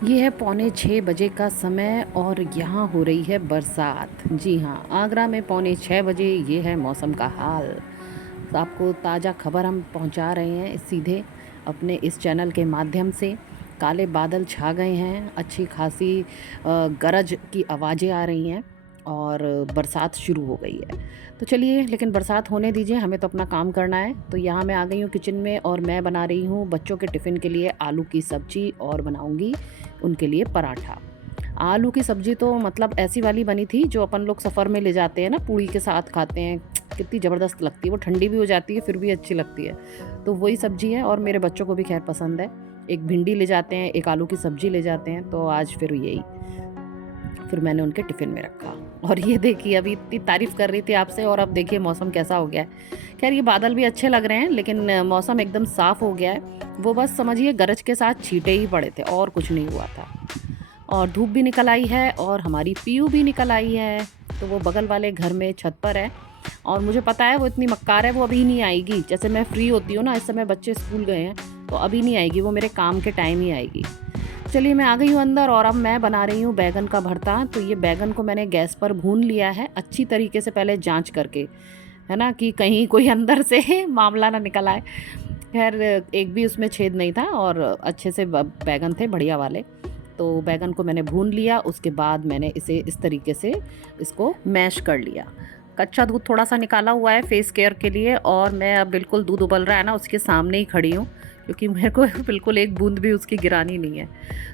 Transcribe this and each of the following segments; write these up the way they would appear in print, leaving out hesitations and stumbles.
ये है पौने 6 बजे का समय और यहाँ हो रही है बरसात। जी हाँ, आगरा में पौने 6 बजे ये है मौसम का हाल। तो आपको ताज़ा खबर हम पहुँचा रहे हैं सीधे अपने इस चैनल के माध्यम से। काले बादल छा गए हैं, अच्छी खासी गरज की आवाज़ें आ रही हैं और बरसात शुरू हो गई है। तो चलिए, लेकिन बरसात होने दीजिए, हमें तो अपना काम करना है। तो यहाँ मैं आ गई हूँ किचन में और मैं बना रही हूँ बच्चों के टिफ़िन के लिए आलू की सब्ज़ी और बनाऊँगी उनके लिए पराठा। आलू की सब्ज़ी तो मतलब ऐसी वाली बनी थी जो अपन लोग सफ़र में ले जाते हैं ना, पूड़ी के साथ खाते हैं, कितनी ज़बरदस्त लगती है। वो ठंडी भी हो जाती है फिर भी अच्छी लगती है। तो वही सब्ज़ी है और मेरे बच्चों को भी ख़ैर पसंद है। एक भिंडी ले जाते हैं, एक आलू की सब्ज़ी ले जाते हैं, तो आज फिर यही फिर मैंने उनके टिफ़िन में रखा। और ये देखिए, अभी इतनी तारीफ़ कर रही थी आपसे और अब देखिए मौसम कैसा हो गया है। ख़ैर ये बादल भी अच्छे लग रहे हैं, लेकिन मौसम एकदम साफ़ हो गया है। वो बस समझिए गरज के साथ छींटे ही पड़े थे और कुछ नहीं हुआ था। और धूप भी निकल आई है और हमारी पीयू भी निकल आई है। तो वो बगल वाले घर में छत पर है और मुझे पता है वो इतनी मक्कार है, वो अभी नहीं आएगी। जैसे मैं फ्री होती हूँ ना, इस समय बच्चे स्कूल गए हैं, तो अभी नहीं आएगी, वो मेरे काम के टाइम ही आएगी। चलिए, मैं आ गई हूँ अंदर और अब मैं बना रही हूँ बैगन का भरता। तो ये बैगन को मैंने गैस पर भून लिया है अच्छी तरीके से, पहले जांच करके, है ना, कि कहीं कोई अंदर से मामला ना निकल आए। खैर एक भी उसमें छेद नहीं था और अच्छे से बैगन थे बढ़िया वाले। तो बैगन को मैंने भून लिया, उसके बाद मैंने इसे इस तरीके से इसको मैश कर लिया। कच्चा दूध थोड़ा सा निकाला हुआ है फेस केयर के लिए और मैं अब बिल्कुल दूध उबल रहा है ना उसके सामने ही खड़ी हूँ, क्योंकि मेरे को बिल्कुल एक बूंद भी उसकी गिरानी नहीं है।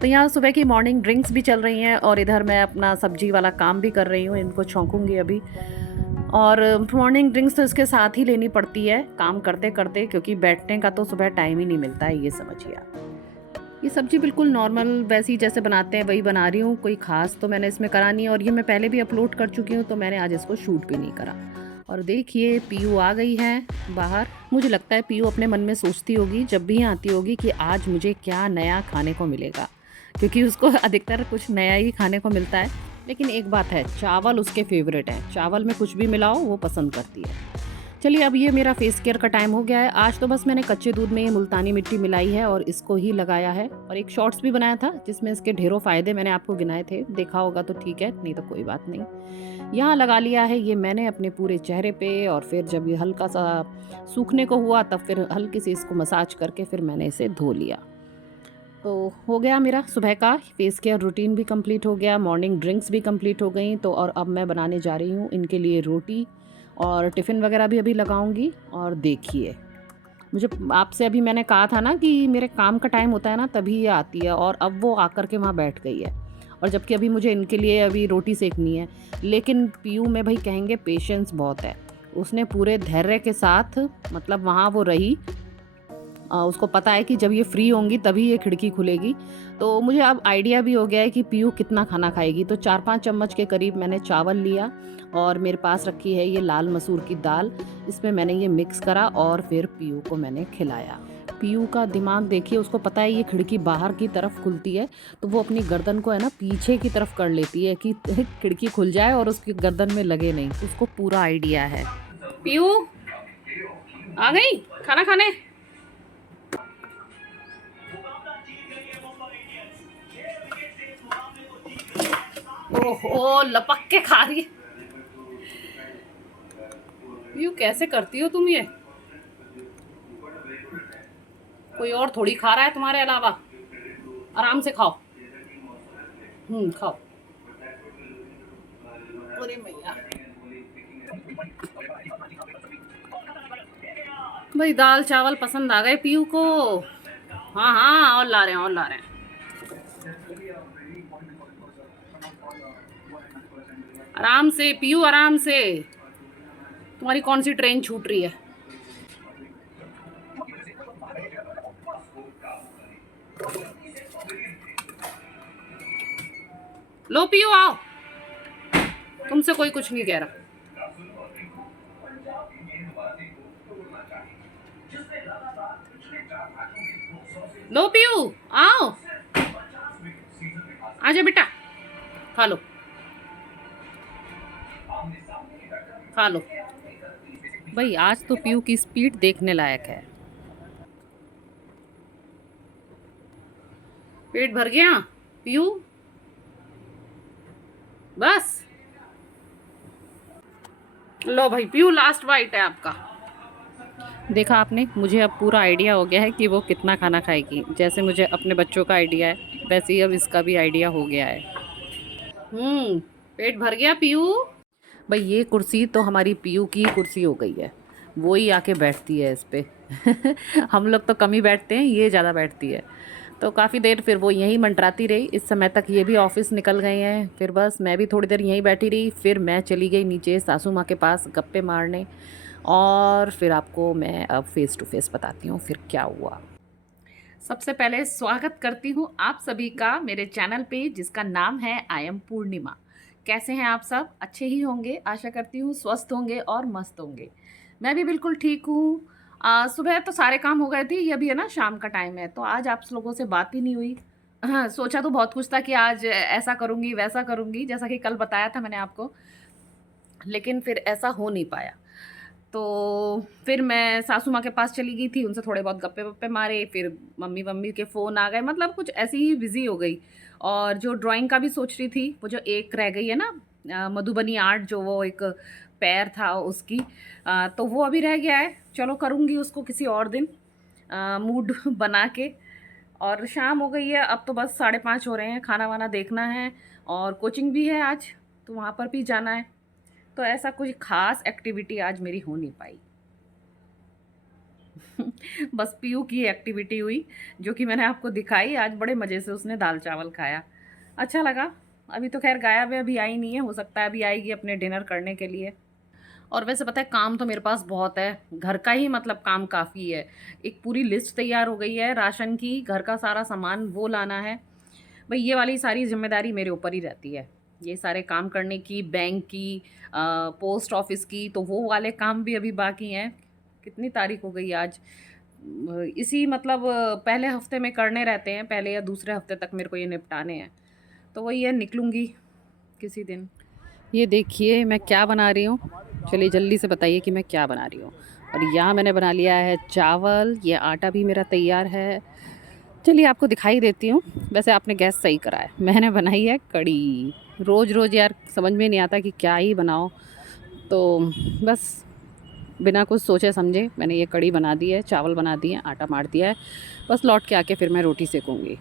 तो यहाँ सुबह की मॉर्निंग ड्रिंक्स भी चल रही हैं और इधर मैं अपना सब्जी वाला काम भी कर रही हूँ, इनको छौंकूंगी अभी। और मॉर्निंग ड्रिंक्स तो इसके साथ ही लेनी पड़ती है काम करते करते, क्योंकि बैठने का तो सुबह टाइम ही नहीं मिलता है, ये समझिए आप। ये सब्जी बिल्कुल नॉर्मल वैसी जैसे बनाते हैं वही बना रही हूँ, कोई ख़ास तो मैंने इसमें करा नहीं है और ये मैं पहले भी अपलोड कर चुकी हूँ, तो मैंने आज इसको शूट भी नहीं करा। और देखिए पीयू आ गई है बाहर। मुझे लगता है पीयू अपने मन में सोचती होगी जब भी यहाँ आती होगी कि आज मुझे क्या नया खाने को मिलेगा, क्योंकि उसको अधिकतर कुछ नया ही खाने को मिलता है। लेकिन एक बात है, चावल उसके फेवरेट हैं, चावल में कुछ भी मिलाओ वो पसंद करती है। चलिए, अब ये मेरा फेस केयर का टाइम हो गया है। आज तो बस मैंने कच्चे दूध में ये मुल्तानी मिट्टी मिलाई है और इसको ही लगाया है, और एक शॉर्ट्स भी बनाया था जिसमें इसके ढेरों फ़ायदे मैंने आपको गिनाए थे, देखा होगा तो ठीक है, नहीं तो कोई बात नहीं। यहाँ लगा लिया है ये मैंने अपने पूरे चेहरे पे और फिर जब ये हल्का सा सूखने को हुआ तब फिर हल्की सी इसको मसाज करके फिर मैंने इसे धो लिया। तो हो गया मेरा सुबह का फेस केयर रूटीन भी कंप्लीट हो गया, मॉर्निंग ड्रिंक्स भी कंप्लीट हो गई। तो और अब मैं बनाने जा रही हूँ इनके लिए रोटी और टिफ़िन वगैरह भी अभी लगाऊंगी। और देखिए, मुझे आपसे अभी मैंने कहा था ना कि मेरे काम का टाइम होता है ना तभी ये आती है, और अब वो आकर के वहाँ बैठ गई है। और जबकि अभी मुझे इनके लिए अभी रोटी सेकनी है। लेकिन पीयू में भाई कहेंगे पेशेंस बहुत है। उसने पूरे धैर्य के साथ मतलब वहाँ वो रही। उसको पता है कि जब ये फ्री होंगी तभी ये खिड़की खुलेगी। तो मुझे अब आइडिया भी हो गया है कि पीयू कितना खाना खाएगी। तो 4-5 चम्मच के करीब मैंने चावल लिया और मेरे पास रखी है ये लाल मसूर की दाल। इसमें मैंने ये मिक्स करा और फिर पीयू को मैंने खिलाया। पीयू का दिमाग देखिए, उसको पता है ये खिड़की बाहर की तरफ खुलती है, तो वो अपनी गर्दन को है ना पीछे की तरफ कर लेती है कि खिड़की खुल जाए और उसकी गर्दन में लगे नहीं। उसको पूरा आइडिया है। पीयू आ गई खाना खाने। ओहो, लपक के खा रही है। यू कैसे करती हो तुम ये? कोई और थोड़ी खा रहा है तुम्हारे अलावा। आराम से खाओ। खाओ। अरे मैया, भाई दाल चावल पसंद आ गए पीयू को। हाँ हाँ, और ला रहे हैं और ला रहे हैं। आराम से पीयू, आराम से। तुम्हारी कौन सी ट्रेन छूट रही है? लो पीयू आओ, तुमसे कोई कुछ नहीं कह रहा। लो पीयू आओ, आजा बेटा, खा लो खा लो। भाई आज तो पीयू की स्पीड देखने लायक है। पेट भर गया? पीयू बस, लो भाई पीयू, लास्ट बाइट है आपका। देखा आपने, मुझे अब पूरा आइडिया हो गया है कि वो कितना खाना खाएगी। जैसे मुझे अपने बच्चों का आइडिया है, वैसे ही अब इसका भी आइडिया हो गया है। पेट भर गया पीयू। भाई ये कुर्सी तो हमारी पीयू की कुर्सी हो गई है, वो ही आके बैठती है इस पे। हम लोग तो कम ही बैठते हैं, ये ज़्यादा बैठती है। तो काफ़ी देर फिर वो यहीं मंडराती रही। इस समय तक ये भी ऑफिस निकल गए हैं। फिर बस मैं भी थोड़ी देर यहीं बैठी रही, फिर मैं चली गई नीचे सासू माँ के पास गप्पे मारने। और फिर आपको मैं अब फेस टू फेस बताती हूँ फिर क्या हुआ। सबसे पहले स्वागत करती हूँ आप सभी का मेरे चैनल पे, जिसका नाम है आई एम पूर्णिमा। कैसे हैं आप सब? अच्छे ही होंगे, आशा करती हूँ स्वस्थ होंगे और मस्त होंगे। मैं भी बिल्कुल ठीक हूँ। सुबह तो सारे काम हो गए थे, ये अभी है ना शाम का टाइम है, तो आज आप लोगों से बात ही नहीं हुई। हाँ, सोचा तो बहुत कुछ था कि आज ऐसा करूँगी वैसा करूँगी, जैसा कि कल बताया था मैंने आपको, लेकिन फिर ऐसा हो नहीं पाया। तो फिर मैं सासू माँ के पास चली गई थी, उनसे थोड़े बहुत गप्पे वप्पे मारे, फिर मम्मी मम्मी के फ़ोन आ गए, मतलब कुछ ऐसी ही बिज़ी हो गई। और जो ड्राइंग का भी सोच रही थी, वो जो एक रह गई है ना, मधुबनी आर्ट, जो वो एक पैर था उसकी, तो वो अभी रह गया है। चलो करूँगी उसको किसी और दिन, मूड बना के। और शाम हो गई है, अब तो बस 5:30 हो रहे हैं, खाना वाना देखना है। और कोचिंग भी है आज, तो वहाँ पर भी जाना है। तो ऐसा कुछ खास एक्टिविटी आज मेरी हो नहीं पाई। बस पीयू की एक्टिविटी हुई, जो कि मैंने आपको दिखाई। आज बड़े मज़े से उसने दाल चावल खाया, अच्छा लगा। अभी तो खैर गायब है, अभी आई नहीं है, हो सकता है अभी आएगी अपने डिनर करने के लिए। और वैसे पता है, काम तो मेरे पास बहुत है, घर का ही मतलब काम काफ़ी है। एक पूरी लिस्ट तैयार हो गई है राशन की, घर का सारा सामान वो लाना है। भाई ये वाली सारी जिम्मेदारी मेरे ऊपर ही रहती है, ये सारे काम करने की, बैंक की, पोस्ट ऑफिस की, तो वो वाले काम भी अभी बाकी हैं। कितनी तारीख हो गई आज? इसी मतलब पहले हफ्ते में करने रहते हैं, पहले या दूसरे हफ्ते तक मेरे को ये निपटाने हैं। तो वही है, निकलूँगी किसी दिन। ये देखिए मैं क्या बना रही हूँ, चलिए जल्दी से बताइए कि मैं क्या बना रही हूँ। और यहाँ मैंने बना लिया है चावल, ये आटा भी मेरा तैयार है। चलिए आपको दिखाई देती हूँ। वैसे आपने गैस सही करा है, मैंने बनाई है कढ़ी। रोज़ रोज़ यार समझ में नहीं आता कि क्या ही बनाओ, तो बस बिना कुछ सोचे समझे मैंने ये कढ़ी बना दी है, चावल बना दिए, आटा मार दिया है। बस लौट के आके फिर मैं रोटी सेकूँगी।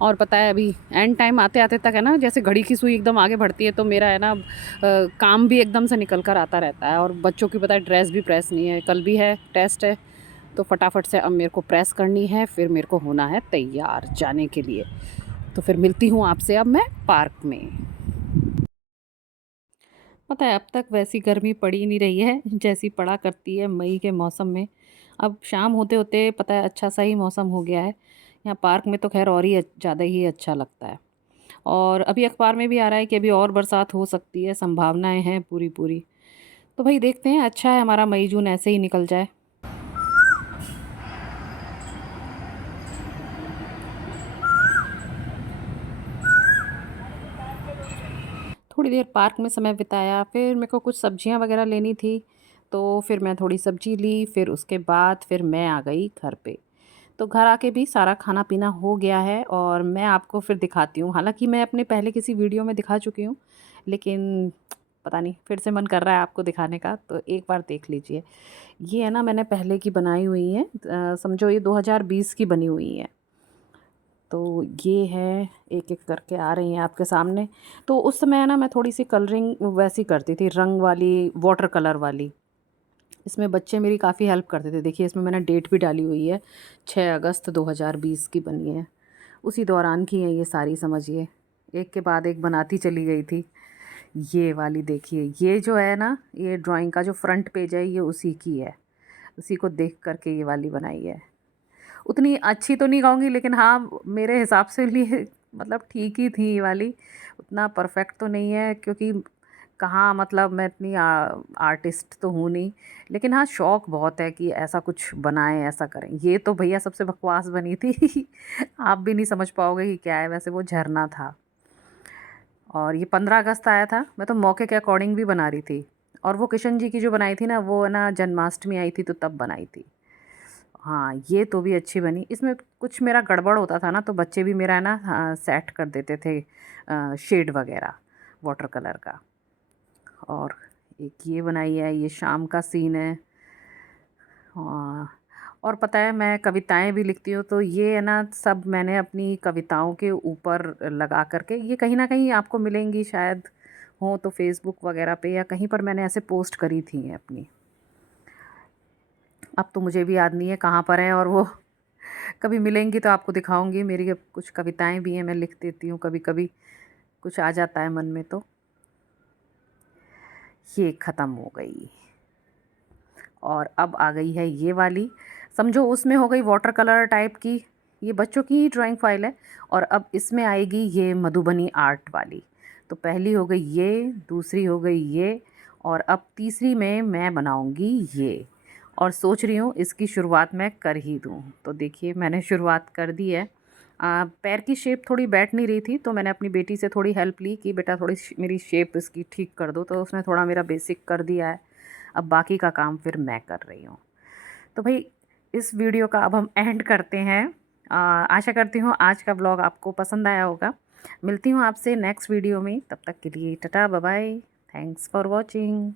और पता है अभी एंड टाइम आते आते तक है ना, जैसे घड़ी की सुई एकदम आगे बढ़ती है, तो मेरा है ना काम भी एकदम से निकल कर आता रहता है। और बच्चों की पता है ड्रेस भी प्रेस नहीं है, कल भी है टेस्ट है, तो फटाफट से अब मेरे को प्रेस करनी है, फिर मेरे को होना है तैयार जाने के लिए। तो फिर मिलती हूँ आपसे अब मैं पार्क में। पता है अब तक वैसी गर्मी पड़ी नहीं रही है जैसी पड़ा करती है मई के मौसम में। अब शाम होते होते पता है अच्छा सा ही मौसम हो गया है। यहाँ पार्क में तो खैर और ही ज़्यादा ही अच्छा लगता है। और अभी अखबार में भी आ रहा है कि अभी और बरसात हो सकती है, संभावनाएं हैं पूरी पूरी। तो भाई देखते हैं, अच्छा है हमारा मई जून ऐसे ही निकल जाए। थोड़ी देर पार्क में समय बिताया, फिर मेरे को कुछ सब्जियां वगैरह लेनी थी, तो फिर मैं थोड़ी सब्जी ली। फिर उसके बाद फिर मैं आ गई घर पे। तो घर आके भी सारा खाना पीना हो गया है, और मैं आपको फिर दिखाती हूँ। हालांकि मैं अपने पहले किसी वीडियो में दिखा चुकी हूँ, लेकिन पता नहीं फिर से मन कर रहा है आपको दिखाने का, तो एक बार देख लीजिए। ये है ना, मैंने पहले की बनाई हुई है, समझो ये 2020 की बनी हुई है। तो ये है, एक एक करके आ रही हैं आपके सामने। तो उस समय है ना, मैं थोड़ी सी कलरिंग वैसी करती थी, रंग वाली, वाटर कलर वाली। इसमें बच्चे मेरी काफ़ी हेल्प करते थे। देखिए इसमें मैंने डेट भी डाली हुई है, 6 अगस्त 2020 की बनी है। उसी दौरान की है ये सारी, समझिए। एक के बाद एक बनाती चली गई थी। ये वाली देखिए, ये जो है ना, ये ड्राइंग का जो फ्रंट पेज है, ये उसी की है। उसी को देख करके ये वाली बनाई है। उतनी अच्छी तो नहीं कहूँगी, लेकिन हाँ मेरे हिसाब से लिए मतलब ठीक ही थी ये वाली। उतना परफेक्ट तो नहीं है, क्योंकि कहाँ मतलब मैं इतनी आर्टिस्ट तो हूँ नहीं। लेकिन हाँ शौक़ बहुत है कि ऐसा कुछ बनाएं, ऐसा करें। ये तो भैया सबसे बकवास बनी थी। आप भी नहीं समझ पाओगे कि क्या है। वैसे वो झरना था, और ये 15 अगस्त आया था। मैं तो मौके के अकॉर्डिंग भी बना रही थी। और वो किशन जी की जो बनाई थी ना, वो है ना जन्माष्टमी आई थी तो तब बनाई थी। हाँ, ये तो भी अच्छी बनी। इसमें कुछ मेरा गड़बड़ होता था ना, तो बच्चे भी मेरा है ना, हाँ, सेट कर देते थे शेड वगैरह वाटर कलर का। और एक ये बनाई है, ये शाम का सीन है। हाँ, और पता है मैं कविताएं भी लिखती हूँ, तो ये है ना सब मैंने अपनी कविताओं के ऊपर लगा करके, ये कहीं ना कहीं आपको मिलेंगी शायद, हो तो फेसबुक वगैरह पे या कहीं पर मैंने ऐसे पोस्ट करी थी अपनी। अब तो मुझे भी याद नहीं है कहाँ पर है, और वो कभी मिलेंगी तो आपको दिखाऊंगी। मेरी अब कुछ कविताएं भी हैं, मैं लिख देती हूँ कभी कभी, कुछ आ जाता है मन में तो। ये ख़त्म हो गई। और अब आ गई है ये वाली, समझो उसमें हो गई वाटर कलर टाइप की, ये बच्चों की ही ड्राइंग फाइल है। और अब इसमें आएगी ये मधुबनी आर्ट वाली। तो पहली हो गई ये, दूसरी हो गई ये, और अब तीसरी में मैं बनाऊंगी ये। और सोच रही हूँ इसकी शुरुआत मैं कर ही दूँ। तो देखिए मैंने शुरुआत कर दी है। पैर की शेप थोड़ी बैठ नहीं रही थी, तो मैंने अपनी बेटी से थोड़ी हेल्प ली कि बेटा थोड़ी मेरी शेप इसकी ठीक कर दो, तो उसने थोड़ा मेरा बेसिक कर दिया है। अब बाकी का काम फिर मैं कर रही हूँ। तो भाई इस वीडियो का अब हम एंड करते हैं। आशा करती हूँ आज का ब्लॉग आपको पसंद आया होगा। मिलती हूँ आपसे नेक्स्ट वीडियो में, तब तक के लिए tata bye bye. Thanks for watching.